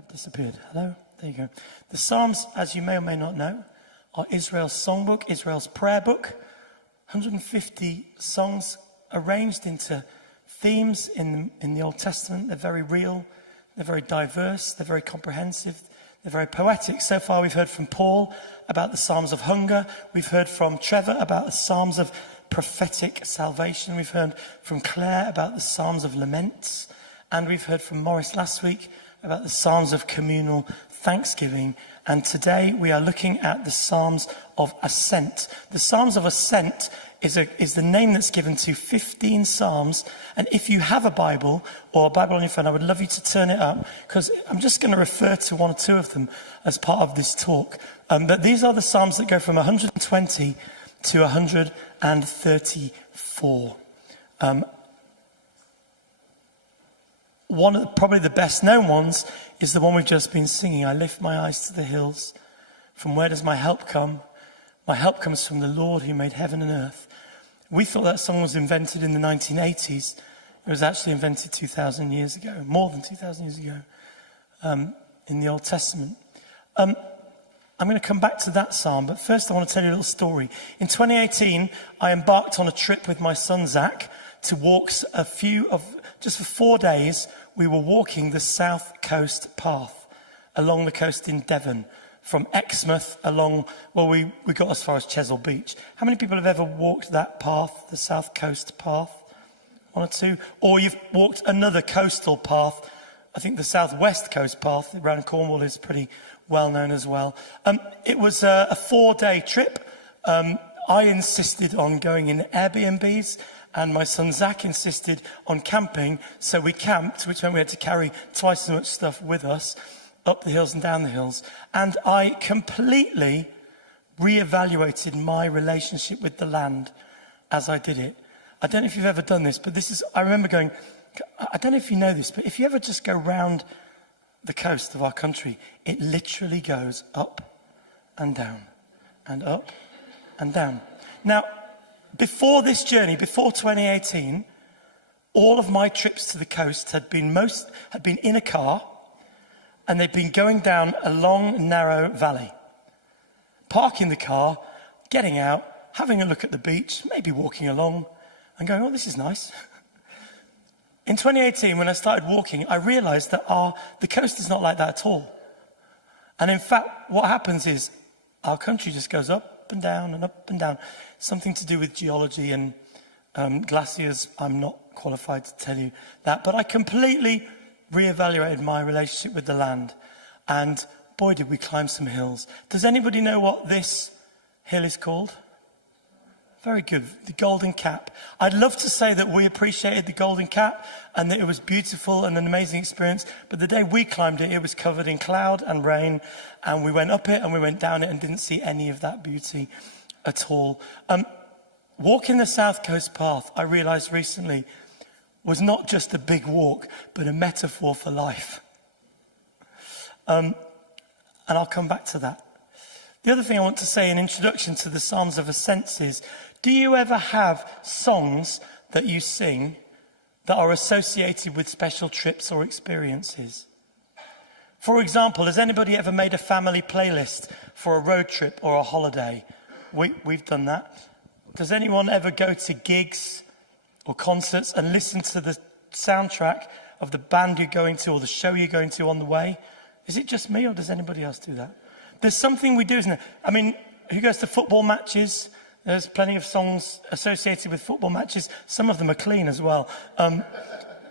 I've disappeared. Hello? There you go. The Psalms, as you may or may not know, are Israel's songbook, Israel's prayer book. 150 songs arranged into themes in the Old Testament. They're very real, they're very diverse, they're very comprehensive, they're very poetic. So far we've heard from Paul about the Psalms of hunger. We've heard from Trevor about the Psalms of prophetic salvation. We've heard from Claire about the Psalms of laments. And we've heard from Maurice last week about the Psalms of communal thanksgiving. And today we are looking at the Psalms of Ascent. The Psalms of Ascent is the name that's given to 15 Psalms. And if you have a Bible or a Bible on your phone, I would love you to turn it up, because I'm just going to refer to one or two of them as part of this talk. But these are the Psalms that go from 120 to 134. One of probably the best known ones is the one we've just been singing. I lift my eyes to the hills. From where does my help come? My help comes from the Lord who made heaven and earth. We thought that song was invented in the 1980s. It was actually invented 2,000 years ago, more than 2,000 years ago, in the Old Testament. I'm going to come back to that psalm, but first I want to tell you a little story. In 2018, I embarked on a trip with my son Zach to walk just for 4 days. We were walking the South Coast Path along the coast in Devon, from Exmouth along, we got as far as Chesil Beach. How many people have ever walked that path, the South Coast Path? One or two? Or you've walked another coastal path. I think the South West Coast Path around Cornwall is pretty well known as well. It was a 4-day trip. I insisted on going in Airbnbs, and my son Zach insisted on camping. So we camped, which meant we had to carry twice as much stuff with us, up the hills and down the hills. And I completely reevaluated my relationship with the land as I did it. I don't know if you've ever done this, but I remember going, I don't know if you know this, but if you ever just go round the coast of our country, it literally goes up and down and up and down. Now, before this journey, before 2018, all of my trips to the coast had been in a car, and they'd been going down a long, narrow valley. Parking the car, getting out, having a look at the beach, maybe walking along, and going, oh, this is nice. In 2018, when I started walking, I realized that the coast is not like that at all. And in fact, what happens is our country just goes up and down and up and down. Something to do with geology and glaciers. I'm not qualified to tell you that, but I completely reevaluated my relationship with the land. And boy, did we climb some hills. Does anybody know what this hill is called? Very good. The Golden Cap. I'd love to say that we appreciated the Golden Cap and that it was beautiful and an amazing experience. But the day we climbed it, it was covered in cloud and rain. And we went up it and we went down it and didn't see any of that beauty at all. Walking the South Coast Path, I realized recently, was not just a big walk, but a metaphor for life. And I'll come back to that. The other thing I want to say in introduction to the Psalms of Ascent is, do you ever have songs that you sing that are associated with special trips or experiences? For example, has anybody ever made a family playlist for a road trip or a holiday? We've done that. Does anyone ever go to gigs or concerts and listen to the soundtrack of the band you're going to or the show you're going to on the way? Is it just me, or does anybody else do that? There's something we do, isn't there? I mean, who goes to football matches? There's plenty of songs associated with football matches. Some of them are clean as well.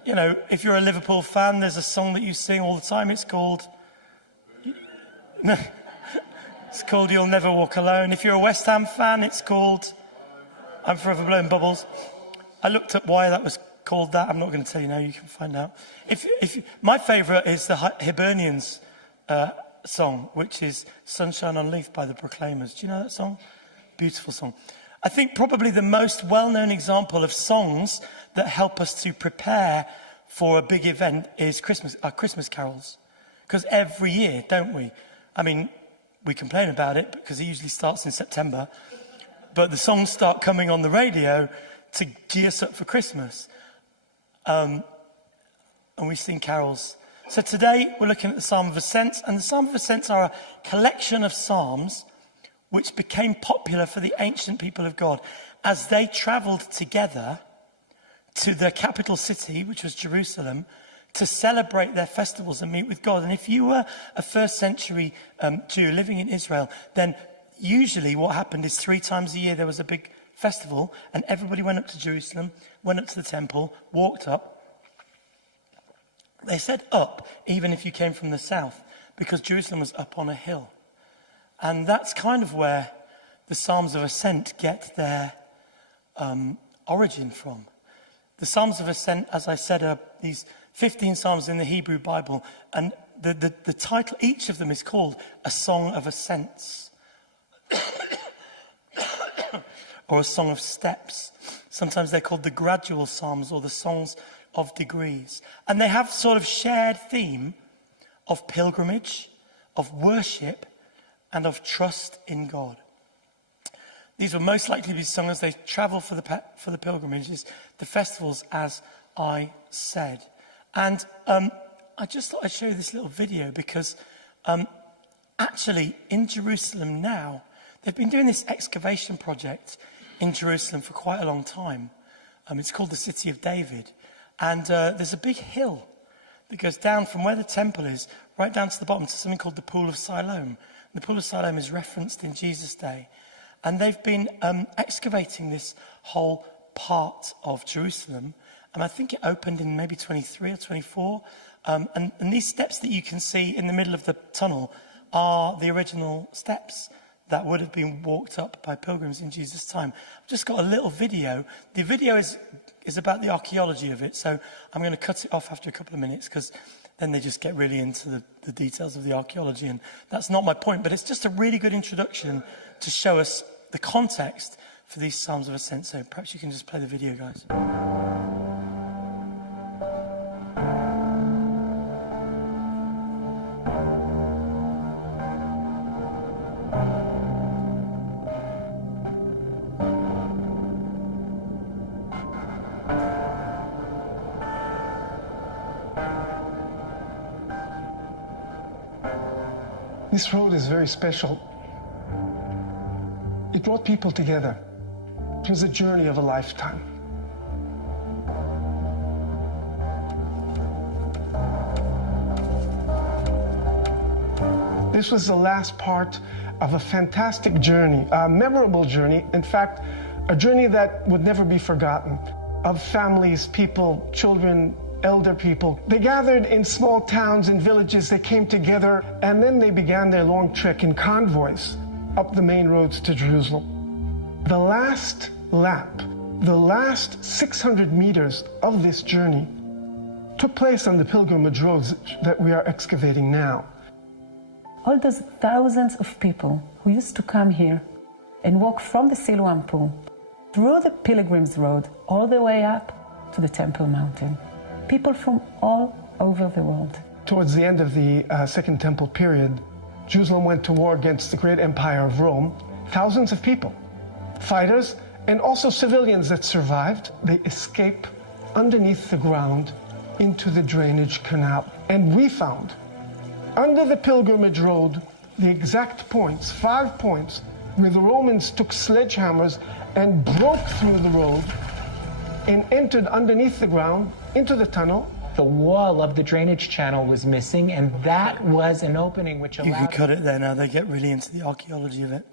If you're a Liverpool fan, there's a song that you sing all the time. It's called You'll Never Walk Alone. If you're a West Ham fan, it's called I'm Forever Blowing Bubbles. I looked up why that was called that. I'm not going to tell you now. You can find out. My favourite is the Hibernians song, which is Sunshine on Leaf by the Proclaimers. Do you know that song? Beautiful song. I think probably the most well-known example of songs that help us to prepare for a big event is our Christmas carols. Because every year, don't we? I mean, we complain about it because it usually starts in September, but the songs start coming on the radio to gee us up for Christmas. And we sing carols So today we're looking at the Psalm of Ascent, and the Psalm of Ascent are a collection of psalms which became popular for the ancient people of God as they travelled together to the capital city, which was Jerusalem, to celebrate their festivals and meet with God. And if you were a first century Jew living in Israel, then usually what happened is 3 times a year there was a big festival and everybody went up to Jerusalem, went up to the temple, walked up. They said up, even if you came from the south, because Jerusalem was up on a hill. And that's kind of where the Psalms of Ascent get their origin from. The Psalms of Ascent, as I said, are these 15 Psalms in the Hebrew Bible. And the title, each of them is called a Song of Ascents. Or a Song of Steps. Sometimes they're called the gradual Psalms or the Songs of Degrees. And they have sort of shared theme of pilgrimage, of worship, and of trust in God. These will most likely be sung as they travel for the pilgrimages, the festivals, as I said. And I just thought I'd show you this little video because actually in Jerusalem now, they've been doing this excavation project in Jerusalem for quite a long time. It's called the City of David. And there's a big hill that goes down from where the temple is, right down to the bottom to something called the Pool of Siloam. The Pool of Siloam is referenced in Jesus' day. And they've been excavating this whole part of Jerusalem. And I think it opened in maybe 23 or 24. And these steps that you can see in the middle of the tunnel are the original steps that would have been walked up by pilgrims in Jesus' time. I've just got a little video. The video is about the archaeology of it, so I'm going to cut it off after a couple of minutes because then they just get really into the details of the archaeology, and that's not my point, but it's just a really good introduction to show us the context for these Psalms of Ascent. So perhaps you can just play the video, guys. This road is very special. It brought people together. It was a journey of a lifetime. This was the last part of a fantastic journey, a memorable journey, in fact, a journey that would never be forgotten, of families, people, children, elder people. They gathered in small towns and villages, they came together, and then they began their long trek in convoys up the main roads to Jerusalem. The last lap, the last 600 meters of this journey took place on the pilgrimage roads that we are excavating now. All those thousands of people who used to come here and walk from the Siloam Pool through the Pilgrim's Road all the way up to the Temple Mountain. People from all over the world. Towards the end of the Second Temple period, Jerusalem went to war against the great empire of Rome. Thousands of people, fighters, and also civilians that survived, they escaped underneath the ground into the drainage canal. And we found, under the pilgrimage road, the exact points, 5 points, where the Romans took sledgehammers and broke through the road and entered underneath the ground into the tunnel. The wall of the drainage channel was missing, and that was an opening which allowed... You can cut it there now. They get really into the archaeology of it.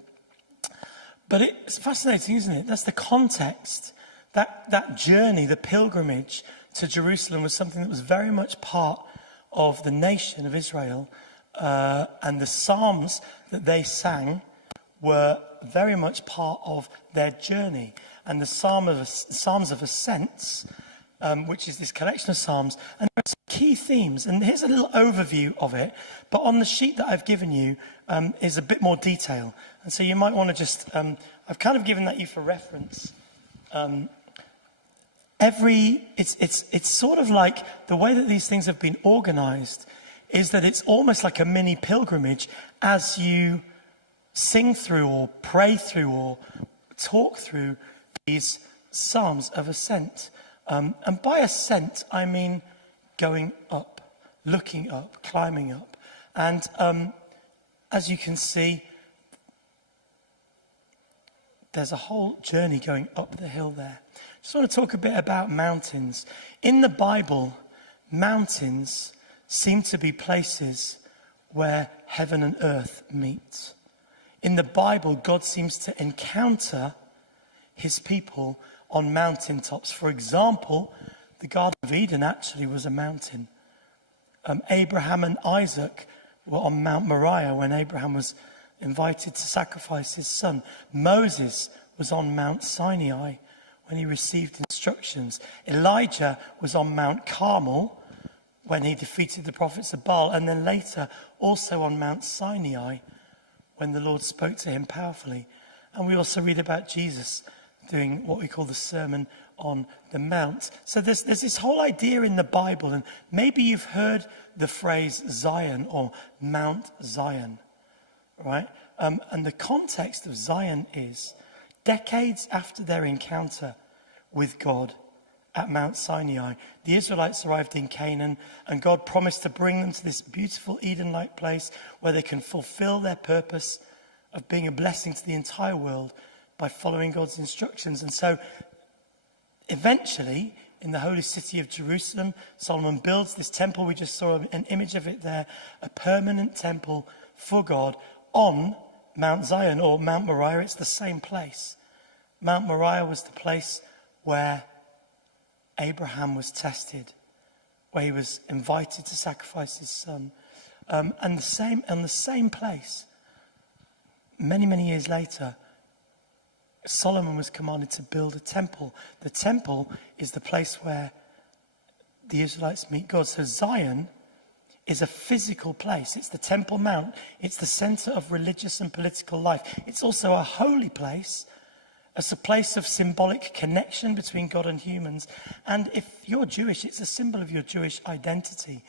But it's fascinating, isn't it? That's the context. That journey, the pilgrimage to Jerusalem was something that was very much part of the nation of Israel. And the psalms that they sang were very much part of their journey. And the Psalms of Ascent, which is this collection of psalms, and there are some key themes. And here's a little overview of it. But on the sheet that I've given you is a bit more detail. And so you might want to just, I've kind of given that you for reference. It's sort of like the way that these things have been organized is that it's almost like a mini pilgrimage as you sing through or pray through or talk through these Psalms of Ascent. And by ascent, I mean going up, looking up, climbing up. And as you can see, there's a whole journey going up the hill there. Just want to talk a bit about mountains. In the Bible, mountains seem to be places where heaven and earth meet. In the Bible, God seems to encounter his people on mountaintops. For example, the Garden of Eden actually was a mountain. Abraham and Isaac were on Mount Moriah when Abraham was invited to sacrifice his son. Moses was on Mount Sinai when he received instructions. Elijah was on Mount Carmel when he defeated the prophets of Baal, and then later also on Mount Sinai when the Lord spoke to him powerfully. And we also read about Jesus doing what we call the Sermon on the Mount. So there's this whole idea in the Bible, and maybe you've heard the phrase Zion or Mount Zion, right? And the context of Zion is decades after their encounter with God at Mount Sinai, the Israelites arrived in Canaan, and God promised to bring them to this beautiful Eden-like place where they can fulfill their purpose of being a blessing to the entire world by following God's instructions. And so eventually, in the holy city of Jerusalem, Solomon builds this temple. We just saw an image of it there, a permanent temple for God on Mount Zion or Mount Moriah. It's the same place. Mount Moriah was the place where Abraham was tested, where he was invited to sacrifice his son. And the same place, many years later, Solomon was commanded to build a temple. The temple is the place where the Israelites meet God. So Zion is a physical place. It's the Temple Mount. It's the center of religious and political life. It's also a holy place. It's a place of symbolic connection between God and humans. And if you're Jewish, it's a symbol of your Jewish identity.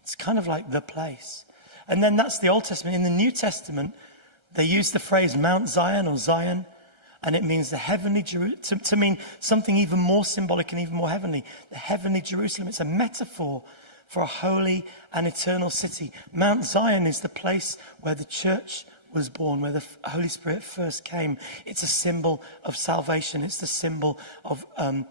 It's kind of like the place. And then that's the Old Testament. In the New Testament, they use the phrase Mount Zion or Zion, and it means the heavenly Jerusalem, to mean something even more symbolic and even more heavenly. The heavenly Jerusalem. It's a metaphor for a holy and eternal city. Mount Zion is the place where the church was born, where the Holy Spirit first came. It's a symbol of salvation. It's the symbol of the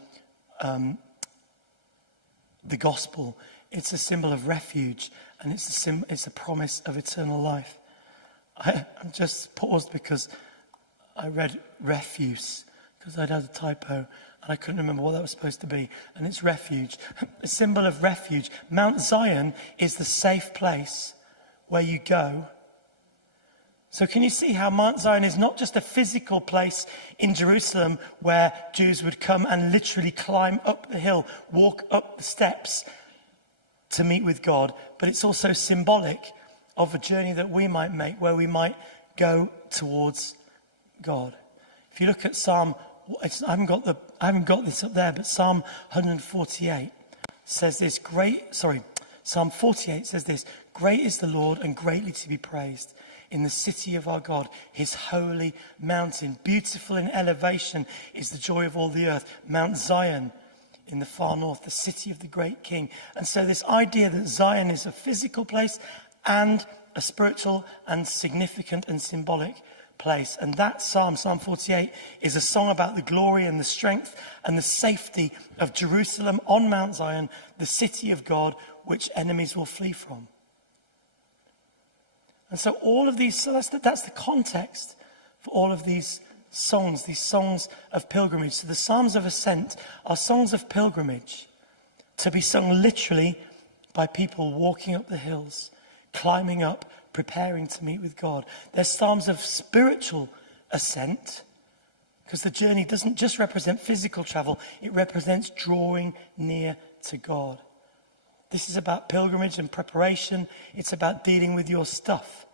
gospel. It's a symbol of refuge, and it's a promise of eternal life. I'm just paused because I read refuse, because I'd had a typo and I couldn't remember what that was supposed to be. And it's refuge, a symbol of refuge. Mount Zion is the safe place where you go. So can you see how Mount Zion is not just a physical place in Jerusalem where Jews would come and literally climb up the hill, walk up the steps to meet with God, but it's also symbolic of a journey that we might make where we might go towards God. If you look at Psalm 148 says this, Psalm 48 says this, great is the Lord and greatly to be praised in the city of our God, his holy mountain. Beautiful in elevation is the joy of all the earth. Mount Zion in the far north, the city of the great king. And so this idea that Zion is a physical place and a spiritual and significant and symbolic place. And that Psalm 48, is a song about the glory and the strength and the safety of Jerusalem on Mount Zion, the city of God, which enemies will flee from. And so all of these, that's the context for all of these songs of pilgrimage. So the Psalms of Ascent are songs of pilgrimage to be sung literally by people walking up the hills, climbing up, preparing to meet with God. They're psalms of spiritual ascent, because the journey doesn't just represent physical travel, it represents drawing near to God. This is about pilgrimage and preparation. It's about dealing with your stuff.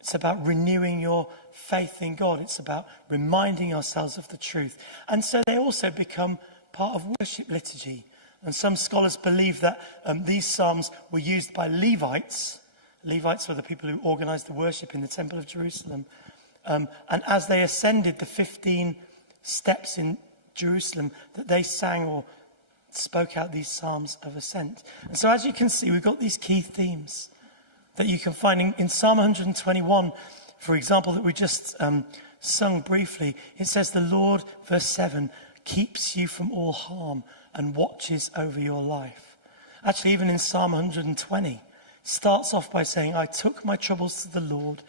It's about renewing your faith in God. It's about reminding ourselves of the truth. And so they also become part of worship liturgy. And some scholars believe that these psalms were used by Levites. Levites were the people who organized the worship in the Temple of Jerusalem. And as they ascended the 15 steps in Jerusalem, that they sang or spoke out these psalms of ascent. And so as you can see, we've got these key themes that you can find in Psalm 121, for example, that we just sung briefly. It says, the Lord, verse 7, keeps you from all harm and watches over your life. Actually, even in Psalm 120, starts off by saying, I took my troubles to the Lord,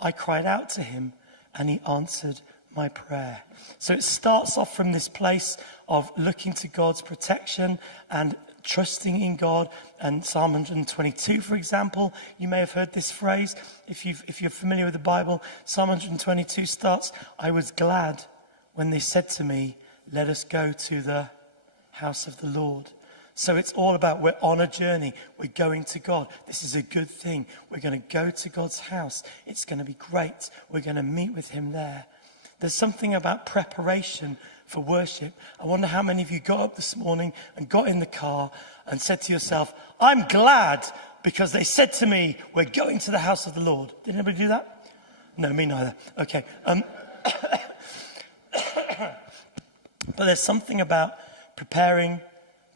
I cried out to him, and he answered my prayer. So it starts off from this place of looking to God's protection and trusting in God. And Psalm 122, for example, you may have heard this phrase. If you're familiar with the Bible, Psalm 122 starts, I was glad when they said to me, let us go to the house of the Lord. So it's all about, we're on a journey. We're going to God. This is a good thing. We're going to go to God's house. It's going to be great. We're going to meet with him there. There's something about preparation for worship. I wonder how many of you got up this morning and got in the car and said to yourself, I'm glad because they said to me, we're going to the house of the Lord. Did anybody do that? No, me neither. Okay. But there's something about preparing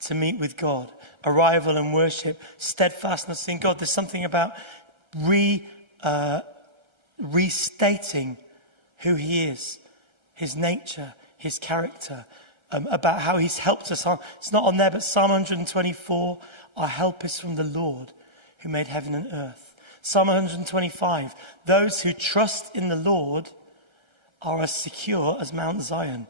to meet with God, arrival and worship, steadfastness in God. There's something about restating who he is, his nature, his character, about how he's helped us. It's not on there, but Psalm 124, our help is from the Lord who made heaven and earth. Psalm 125, those who trust in the Lord are as secure as Mount Zion.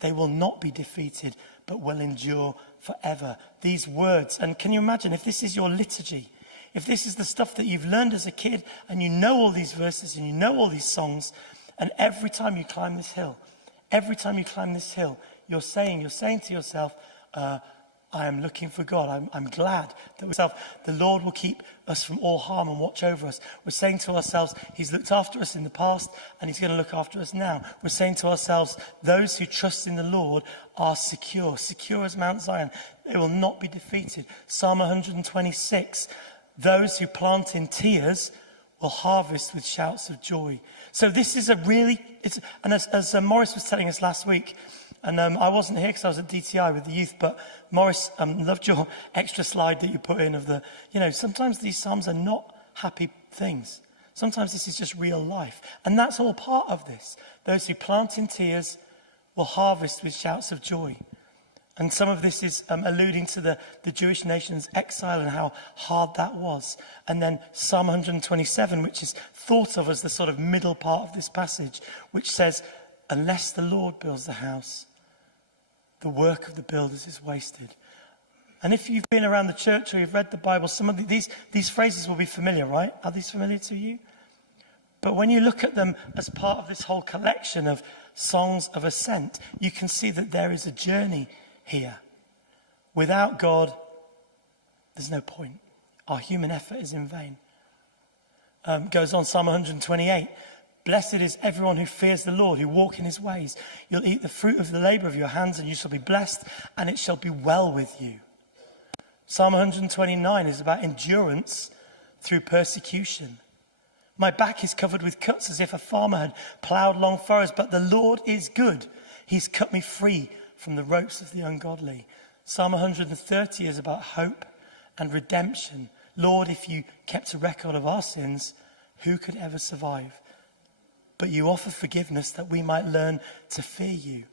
They will not be defeated, but will endure forever. These words, and can you imagine if this is your liturgy, if this is the stuff that you've learned as a kid and you know all these verses and you know all these songs, and every time you climb this hill, you're saying to yourself, I am looking for God. I'm glad that the Lord will keep us from all harm and watch over us. We're saying to ourselves, he's looked after us in the past and he's going to look after us now. We're saying to ourselves, those who trust in the Lord are secure as Mount Zion. They will not be defeated. Psalm 126, those who plant in tears will harvest with shouts of joy. So this is and as Maurice was telling us last week, and I wasn't here because I was at DTI with the youth, but Maurice, loved your extra slide that you put in of sometimes these psalms are not happy things. Sometimes this is just real life. And that's all part of this. Those who plant in tears will harvest with shouts of joy. And some of this is alluding to the Jewish nation's exile and how hard that was. And then Psalm 127, which is thought of as the sort of middle part of this passage, which says, unless the Lord builds the house, the work of the builders is wasted. And if you've been around the church or you've read the Bible, some of these phrases will be familiar, right? Are these familiar to you? But when you look at them as part of this whole collection of songs of ascent, you can see that there is a journey here. Without God, there's no point. Our human effort is in vain. Goes on, Psalm 128. Blessed is everyone who fears the Lord, who walk in his ways. You'll eat the fruit of the labor of your hands, and you shall be blessed, and it shall be well with you. Psalm 129 is about endurance through persecution. My back is covered with cuts as if a farmer had ploughed long furrows, but the Lord is good. He's cut me free from the ropes of the ungodly. Psalm 130 is about hope and redemption. Lord, if you kept a record of our sins, who could ever survive? But you offer forgiveness that we might learn to fear you.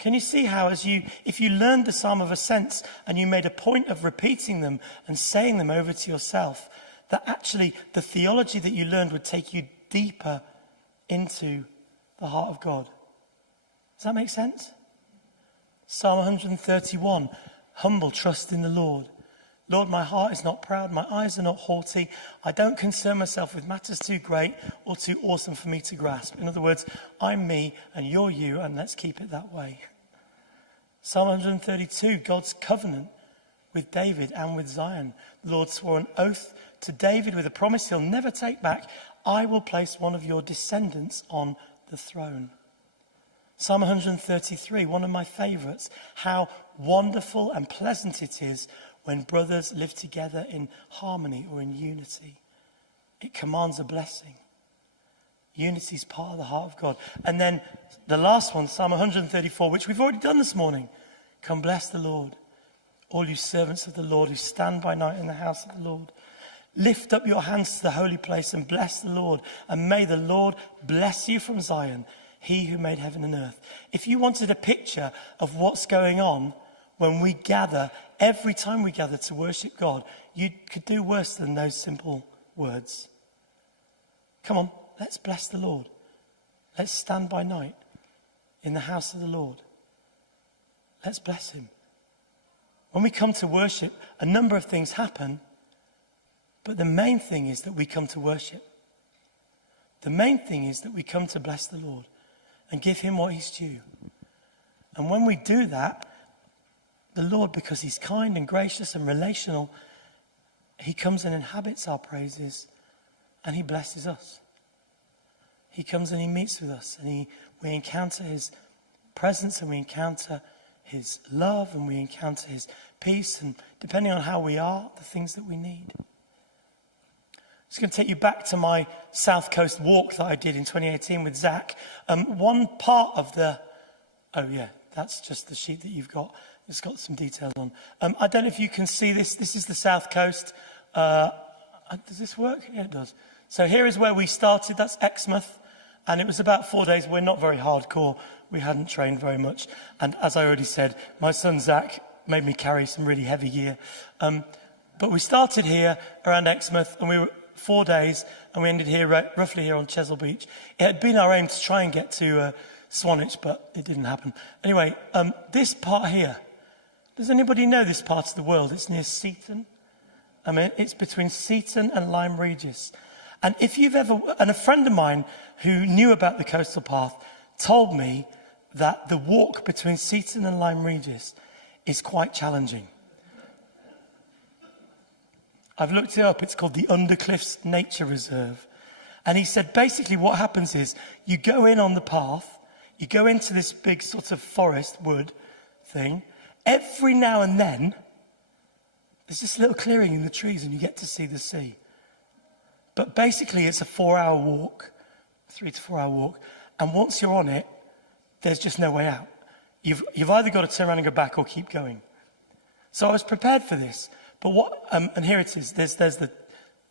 Can you see how if you learned the Psalm of Ascent and you made a point of repeating them and saying them over to yourself, that actually the theology that you learned would take you deeper into the heart of God? Does that make sense? Psalm 131, humble trust in the Lord. Lord, my heart is not proud, my eyes are not haughty. I don't concern myself with matters too great or too awesome for me to grasp. In other words, I'm me and you're you, and let's keep it that way. Psalm 132, God's covenant with David and with Zion. The Lord swore an oath to David with a promise he'll never take back. I will place one of your descendants on the throne. Psalm 133, one of my favorites. How wonderful and pleasant it is when brothers live together in harmony or in unity. It commands a blessing. Unity is part of the heart of God. And then the last one, Psalm 134, which we've already done this morning. Come bless the Lord. all you servants of the Lord who stand by night in the house of the Lord. Lift up your hands to the holy place and bless the Lord. And may the Lord bless you from Zion, he who made heaven and earth. If you wanted a picture of what's going on when we gather, every time we gather to worship God, you could do worse than those simple words. Come on, let's bless the Lord. Let's stand by night in the house of the Lord. Let's bless him. When we come to worship, a number of things happen, but the main thing is that we come to worship. The main thing is that we come to bless the Lord and give him what he's due. And when we do that, the Lord, because he's kind and gracious and relational, he comes and inhabits our praises and he blesses us. He comes and he meets with us and we encounter his presence and we encounter his love and we encounter his peace, and depending on how we are, the things that we need. I'm just going to take you back to my South Coast walk that I did in 2018 with Zach. One part of that's just the sheet that you've got. It's got some details on. I don't know if you can see this. This is the South Coast. Does this work? Yeah, it does. So here is where we started. That's Exmouth. And it was about 4 days. We're not very hardcore. We hadn't trained very much. And as I already said, my son Zach made me carry some really heavy gear. But we started here around Exmouth, and we were 4 days, and we ended here roughly here on Chesil Beach. It had been our aim to try and get to Swanage, but it didn't happen. Anyway, this part here, does anybody know this part of the world? It's near Seaton. I mean, it's between Seaton and Lyme Regis. And and a friend of mine who knew about the coastal path told me that the walk between Seaton and Lyme Regis is quite challenging. I've looked it up. It's called the Undercliffs Nature Reserve. And he said basically what happens is you go in on the path, you go into this big sort of forest wood thing. Every now and then, there's this little clearing in the trees and you get to see the sea. But basically it's a 4-hour walk, 3 to 4 hour walk. And once you're on it, there's just no way out. You've either got to turn around and go back or keep going. So I was prepared for this. But and here it is. No,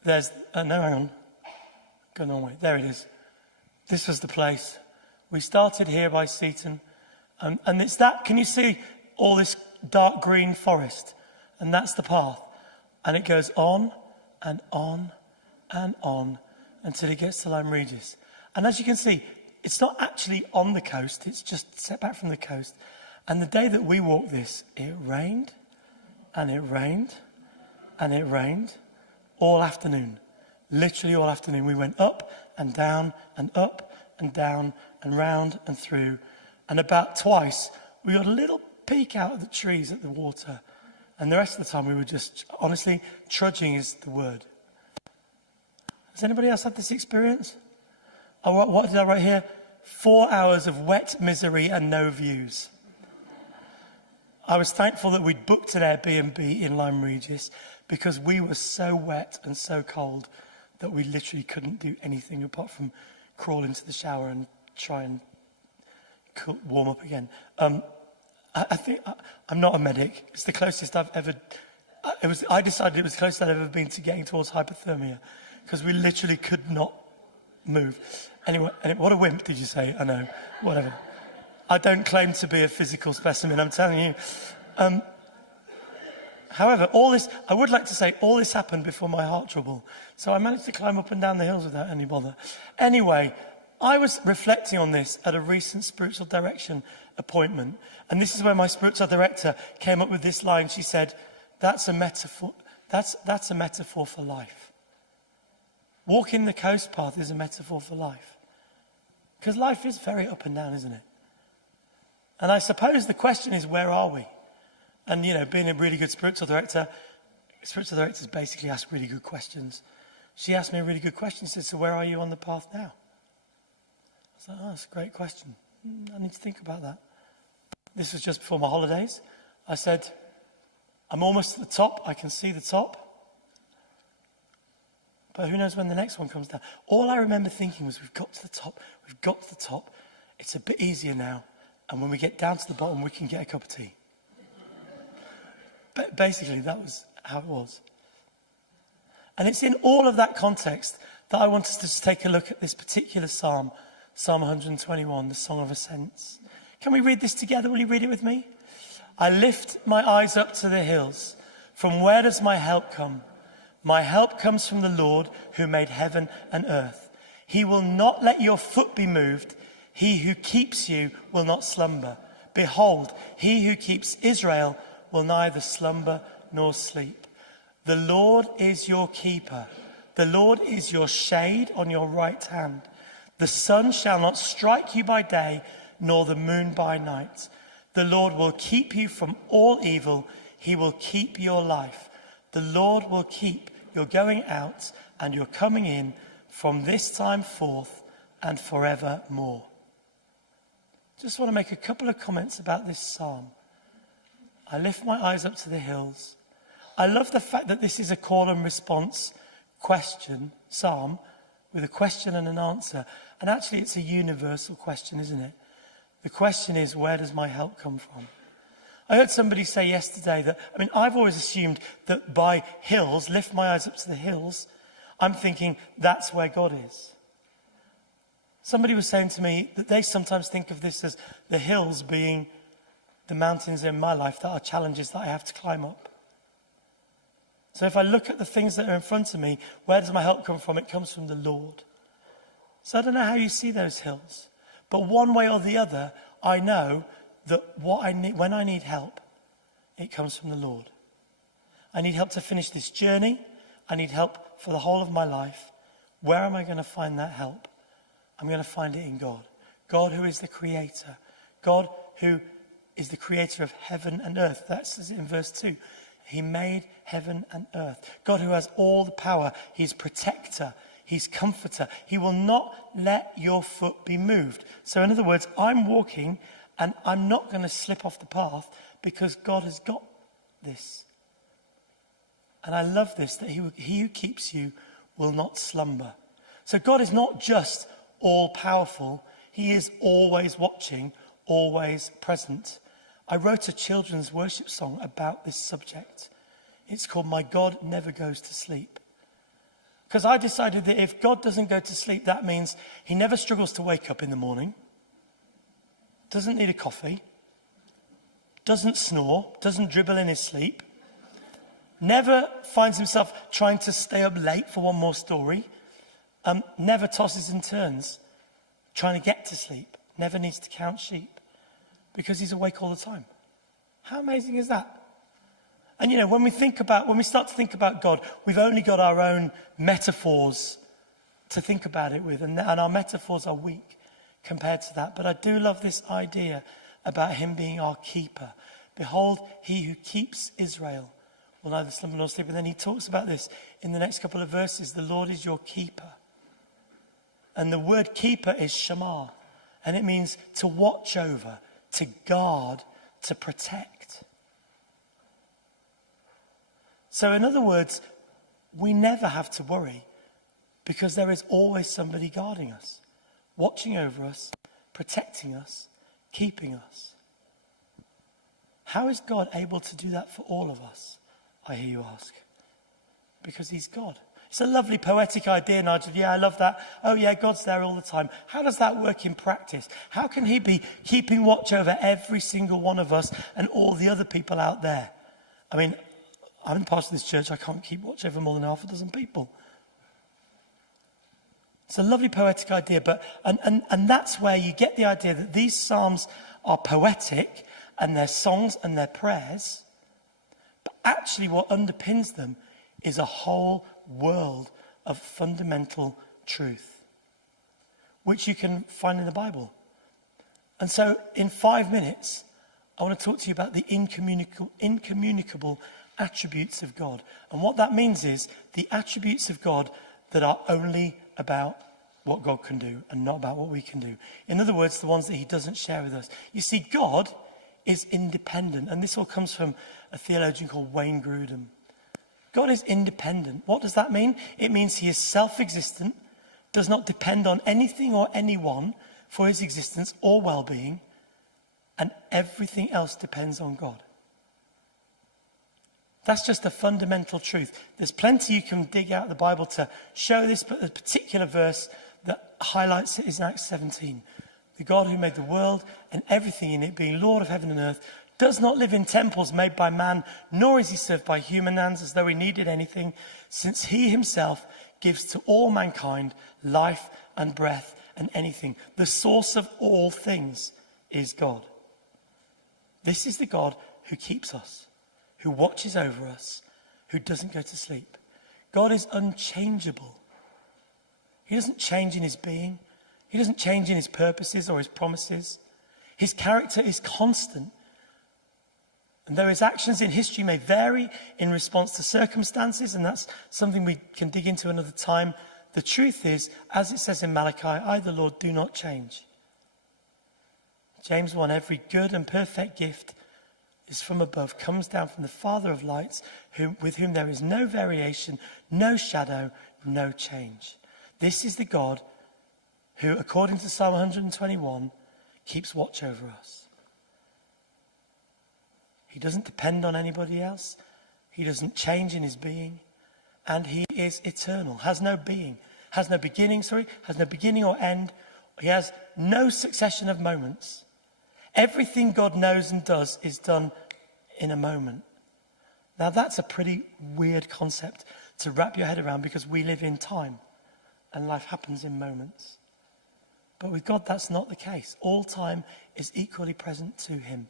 hang on. Go the wrong way. There it is. This was the place. We started here by Seaton. And it's that, can you see all this dark green forest? And that's the path. And it goes on and on and on until it gets to Lyme Regis. And as you can see, it's not actually on the coast. It's just set back from the coast. And the day that we walked this, it rained and it rained and it rained all afternoon. Literally all afternoon. We went up and down and up and down and round and through. And about twice, we got a little peek out of the trees at the water. And the rest of the time we were just, honestly, trudging is the word. Has anybody else had this experience? Oh, what did I write here? 4 hours of wet misery and no views. I was thankful that we'd booked an Airbnb in Lyme Regis because we were so wet and so cold that we literally couldn't do anything apart from crawl into the shower and try and warm up again. I think I'm not a medic. It's the closest I've ever. I decided it was the closest I'd ever been to getting towards hypothermia because we literally could not move. Anyway, what a wimp, did you say? I know, whatever. I don't claim to be a physical specimen, I'm telling you. However, I would like to say all this happened before my heart trouble. So I managed to climb up and down the hills without any bother. Anyway, I was reflecting on this at a recent spiritual direction appointment. And this is where my spiritual director came up with this line. She said, that's a metaphor for life. Walking the coast path is a metaphor for life. Because life is very up and down, isn't it? And I suppose the question is, where are we? And, being a really good spiritual directors basically ask really good questions. She asked me a really good question. She said, so where are you on the path now? I was like, oh, that's a great question. I need to think about that. This was just before my holidays. I said, I'm almost at the top. I can see the top. But who knows when the next one comes down. All I remember thinking was, we've got to the top. We've got to the top. It's a bit easier now. And when we get down to the bottom, we can get a cup of tea. Basically, that was how it was. And it's in all of that context that I want us to just take a look at this particular psalm, Psalm 121, the Song of Ascents. Can we read this together? Will you read it with me? I lift my eyes up to the hills. From where does my help come? My help comes from the Lord who made heaven and earth. He will not let your foot be moved. He who keeps you will not slumber. Behold, he who keeps Israel will neither slumber nor sleep. The Lord is your keeper. The Lord is your shade on your right hand. The sun shall not strike you by day, nor the moon by night. The Lord will keep you from all evil. He will keep your life. The Lord will keep your going out and your coming in from this time forth and forevermore. Just want to make a couple of comments about this psalm. I lift my eyes up to the hills. I love the fact that this is a call and response question, psalm, with a question and an answer. And actually it's a universal question, isn't it? The question is, where does my help come from? I heard somebody say yesterday that, I've always assumed that by hills, lift my eyes up to the hills, I'm thinking that's where God is. Somebody was saying to me that they sometimes think of this as the hills being the mountains in my life that are challenges that I have to climb up. So if I look at the things that are in front of me, where does my help come from? It comes from the Lord. So I don't know how you see those hills, but one way or the other, I know that what I need, when I need help, it comes from the Lord. I need help to finish this journey. I need help for the whole of my life. Where am I going to find that help? I'm going to find it in God. God who is the creator. God who is the creator of heaven and earth. That says it in verse 2. He made heaven and earth. God who has all the power. He's protector. He's comforter. He will not let your foot be moved. So in other words, I'm walking and I'm not going to slip off the path because God has got this. And I love this, that he who keeps you will not slumber. So God is not just all powerful. He is always watching, always present. I wrote a children's worship song about this subject. It's called My God Never Goes to Sleep. Because I decided that if God doesn't go to sleep, that means he never struggles to wake up in the morning, doesn't need a coffee, doesn't snore, doesn't dribble in his sleep, never finds himself trying to stay up late for one more story, never tosses and turns trying to get to sleep, never needs to count sheep because he's awake all the time. How amazing is that? And when we start to think about God, we've only got our own metaphors to think about it with, and our metaphors are weak compared to that. But I do love this idea about him being our keeper. Behold, he who keeps Israel will neither slumber nor sleep. And then he talks about this in the next couple of verses. The Lord is your keeper. And the word keeper is shamar. And it means to watch over, to guard, to protect. So in other words, we never have to worry because there is always somebody guarding us, watching over us, protecting us, keeping us. How is God able to do that for all of us, I hear you ask? Because he's God. It's a lovely poetic idea, Nigel. Yeah, I love that. Oh yeah, God's there all the time. How does that work in practice? How can he be keeping watch over every single one of us and all the other people out there? I'm part of this church. I can't keep watch over more than half a dozen people. It's a lovely poetic idea, but and that's where you get the idea that these psalms are poetic and they're songs and they're prayers, but actually what underpins them is a whole world of fundamental truth, which you can find in the Bible. And so in 5 minutes, I want to talk to you about the incommunicable attributes of God. And what that means is the attributes of God that are only about what God can do and not about what we can do. In other words, the ones that he doesn't share with us. You see, God is independent. And this all comes from a theologian called Wayne Grudem. God is independent. What does that mean? It means he is self-existent, does not depend on anything or anyone for his existence or well-being, and everything else depends on God. That's just a fundamental truth. There's plenty you can dig out of the Bible to show this, but the particular verse that highlights it is in Acts 17. The God who made the world and everything in it, being Lord of heaven and earth, does not live in temples made by man, nor is he served by human hands as though he needed anything, since he himself gives to all mankind life and breath and anything. The source of all things is God. This is the God who keeps us, who watches over us, who doesn't go to sleep. God is unchangeable. He doesn't change in his being. He doesn't change in his purposes or his promises. His character is constant. And though his actions in history may vary in response to circumstances, and that's something we can dig into another time, the truth is, as it says in Malachi, I, the Lord, do not change. James 1, every good and perfect gift is from above, comes down from the Father of lights, with whom there is no variation, no shadow, no change. This is the God who, according to Psalm 121, keeps watch over us. He doesn't depend on anybody else. He doesn't change in his being. And he is eternal, has no being, has no beginning or end. He has no succession of moments. Everything God knows and does is done in a moment. Now that's a pretty weird concept to wrap your head around, because we live in time and life happens in moments. But with God, that's not the case. All time is equally present to him.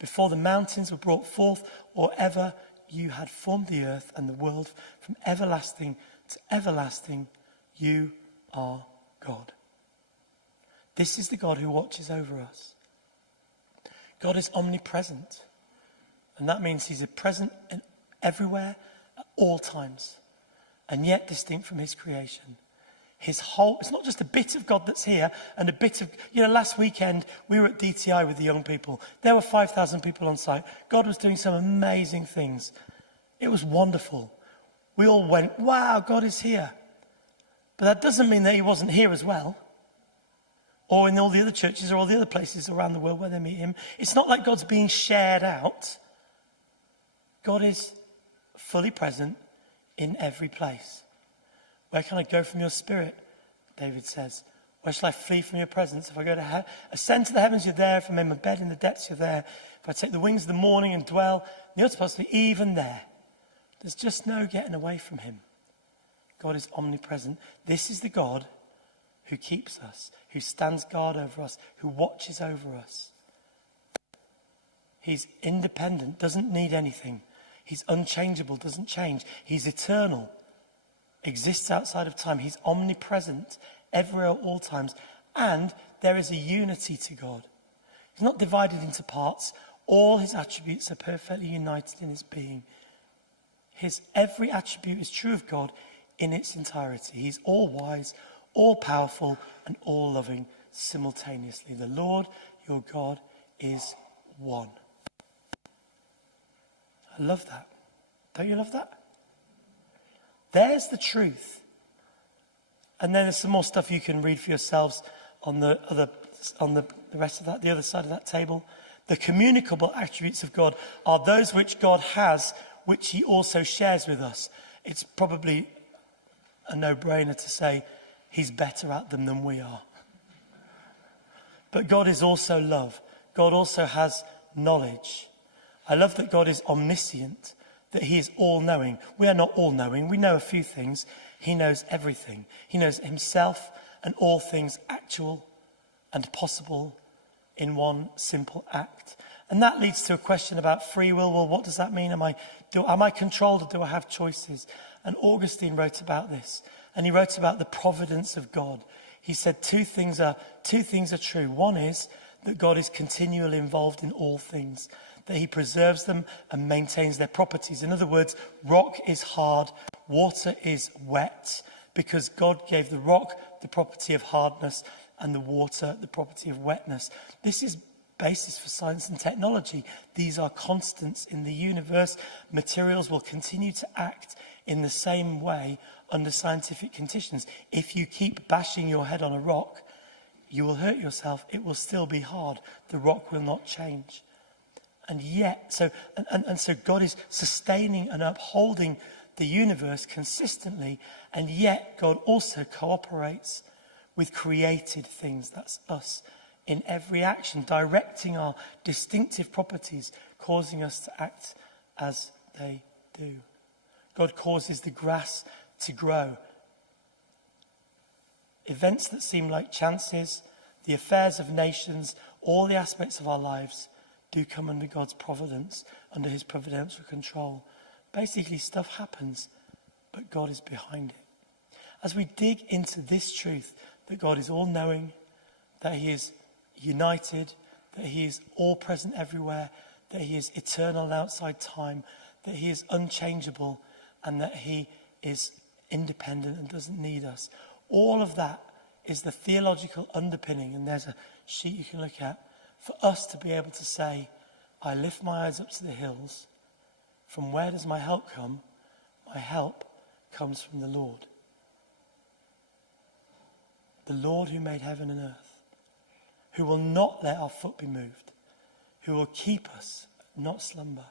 Before the mountains were brought forth, or ever you had formed the earth and the world, from everlasting to everlasting, you are God. This is the God who watches over us. God is omnipresent. And that means he's present everywhere, at all times, and yet distinct from his creation. His whole, it's not just a bit of God that's here and a bit of, last weekend we were at DTI with the young people. There were 5,000 people on site. God was doing some amazing things. It was wonderful. We all went, wow, God is here. But that doesn't mean that he wasn't here as well, or in all the other churches or all the other places around the world where they meet him. It's not like God's being shared out. God is fully present in every place. Where can I go from your spirit? David says. Where shall I flee from your presence? If I go to ascend to the heavens, you're there. If I'm in my bed in the depths, you're there. If I take the wings of the morning and dwell in the uttermost, even there. There's just no getting away from him. God is omnipresent. This is the God who keeps us, who stands guard over us, who watches over us. He's independent, doesn't need anything. He's unchangeable, doesn't change. He's eternal, exists outside of time. He's omnipresent, everywhere at all times. And there is a unity to God. He's not divided into parts. All his attributes are perfectly united in his being. His every attribute is true of God in its entirety. He's all wise, all powerful, and all loving simultaneously. The Lord your God is one. I love that. Don't you love that? There's the truth. And then there's some more stuff you can read for yourselves on the rest of that, the other side of that table. The communicable attributes of God are those which God has, which he also shares with us. It's probably a no-brainer to say he's better at them than we are. But God is also love. God also has knowledge. I love that God is omniscient, that he is all-knowing. We are not all-knowing. We know a few things. He knows everything. He knows himself and all things actual and possible in one simple act. And that leads to a question about free will. Well, what does that mean? Am I controlled, or do I have choices? And Augustine wrote about this. And he wrote about the providence of God. He said two things are true. One is that God is continually involved in all things, that he preserves them and maintains their properties. In other words, rock is hard, water is wet, because God gave the rock the property of hardness and the water the property of wetness. This is basis for science and technology. These are constants in the universe. Materials will continue to act in the same way under scientific conditions. If you keep bashing your head on a rock, you will hurt yourself. It will still be hard. The rock will not change. And yet, so God is sustaining and upholding the universe consistently, and yet God also cooperates with created things. That's us in every action, directing our distinctive properties, causing us to act as they do. God causes the grass to grow. Events that seem like chances, the affairs of nations, all the aspects of our lives do come under God's providence, under his providential control. Basically, stuff happens, but God is behind it. As we dig into this truth that God is all-knowing, that he is united, that he is all-present everywhere, that he is eternal outside time, that he is unchangeable, and that he is independent and doesn't need us. All of that is the theological underpinning, and there's a sheet you can look at, for us to be able to say, I lift my eyes up to the hills. From where does my help come? My help comes from the Lord. The Lord who made heaven and earth, who will not let our foot be moved, who will keep us, not slumber.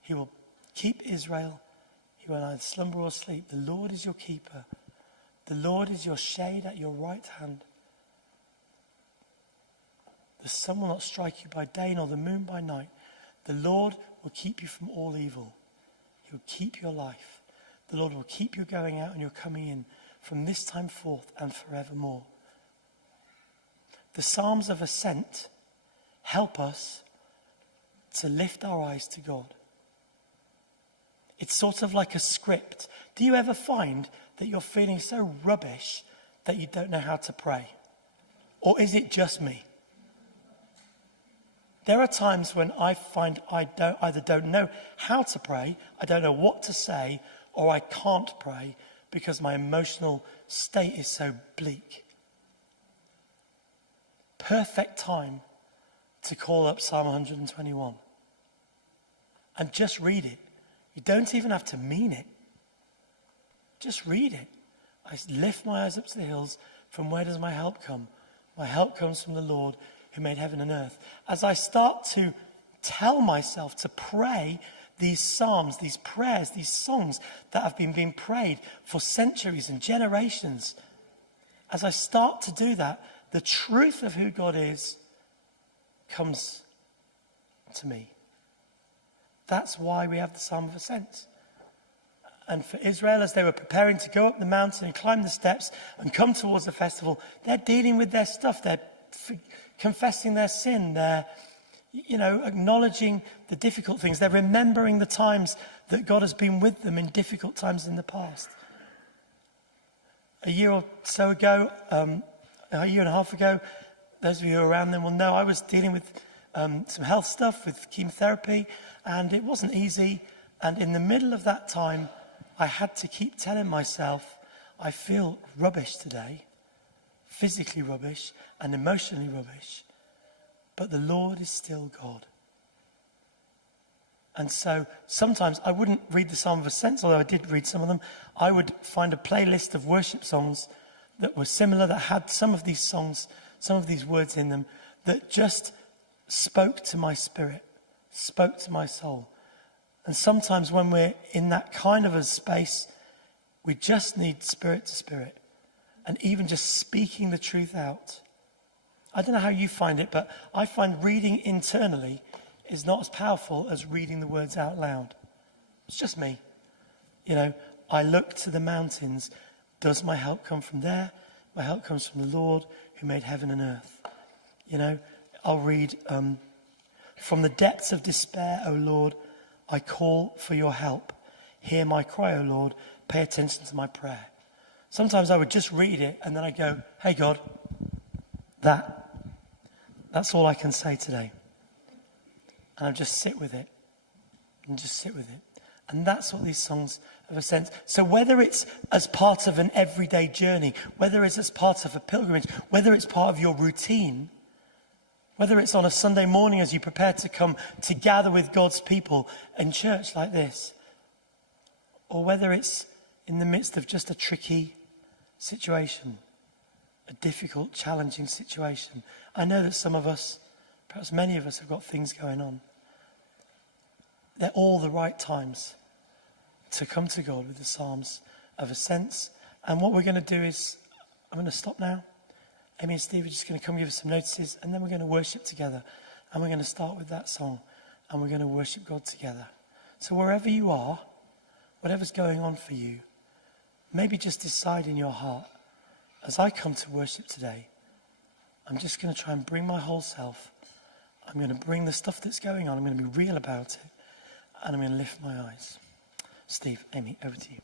He will keep Israel. He will neither slumber or sleep. The Lord is your keeper. The Lord is your shade at your right hand. The sun will not strike you by day, nor the moon by night. The Lord will keep you from all evil. He will keep your life. The Lord will keep you going out and your coming in from this time forth and forevermore. The Psalms of Ascent help us to lift our eyes to God. It's sort of like a script. Do you ever find that you're feeling so rubbish that you don't know how to pray? Or is it just me? There are times when I find I either don't know how to pray, I don't know what to say, or I can't pray because my emotional state is so bleak. Perfect time to call up Psalm 121 and just read it. You don't even have to mean it. Just read it. I lift my eyes up to the hills. From where does my help come? My help comes from the Lord who made heaven and earth. As I start to tell myself to pray these psalms, these prayers, these songs that have been being prayed for centuries and generations, as I start to do that, the truth of who God is comes to me. That's why we have the Psalm of Ascent. And for Israel, as they were preparing to go up the mountain and climb the steps and come towards the festival, they're dealing with their stuff. They're confessing their sin. They're, acknowledging the difficult things. They're remembering the times that God has been with them in difficult times in the past. A year or so ago, a year and a half ago, those of you who are around then will know I was dealing with some health stuff with chemotherapy, and it wasn't easy. And in the middle of that time, I had to keep telling myself, I feel rubbish today, physically rubbish and emotionally rubbish, but the Lord is still God. And so sometimes I wouldn't read the Psalm of Ascent, although I did read some of them. I would find a playlist of worship songs that were similar, that had some of these songs, some of these words in them, that just spoke to my spirit, spoke to my soul. And sometimes when we're in that kind of a space, we just need spirit to spirit. And even just speaking the truth out. I don't know how you find it, but I find reading internally is not as powerful as reading the words out loud. It's just me. I look to the mountains. Does my help come from there? My help comes from the Lord who made heaven and earth. I'll read, from the depths of despair, O Lord, I call for your help. Hear my cry, O Lord. Pay attention to my prayer. Sometimes I would just read it and then I go, hey God, that's all I can say today. And I just sit with it. And that's what these songs of Ascent. So whether it's as part of an everyday journey, whether it's as part of a pilgrimage, whether it's part of your routine, whether it's on a Sunday morning as you prepare to come to gather with God's people in church like this, or whether it's in the midst of just a tricky situation, a difficult, challenging situation. I know that some of us, perhaps many of us, have got things going on. they're all the right times to come to God with the Psalms of Ascent. And what we're going to do is, I'm going to stop now. Amy and Steve are just going to come give us some notices, and then we're going to worship together. And we're going to start with that song, and we're going to worship God together. So wherever you are, whatever's going on for you, maybe just decide in your heart, as I come to worship today, I'm just going to try and bring my whole self. I'm going to bring the stuff that's going on. I'm going to be real about it. And I'm going to lift my eyes. Steve, Amy, over to you.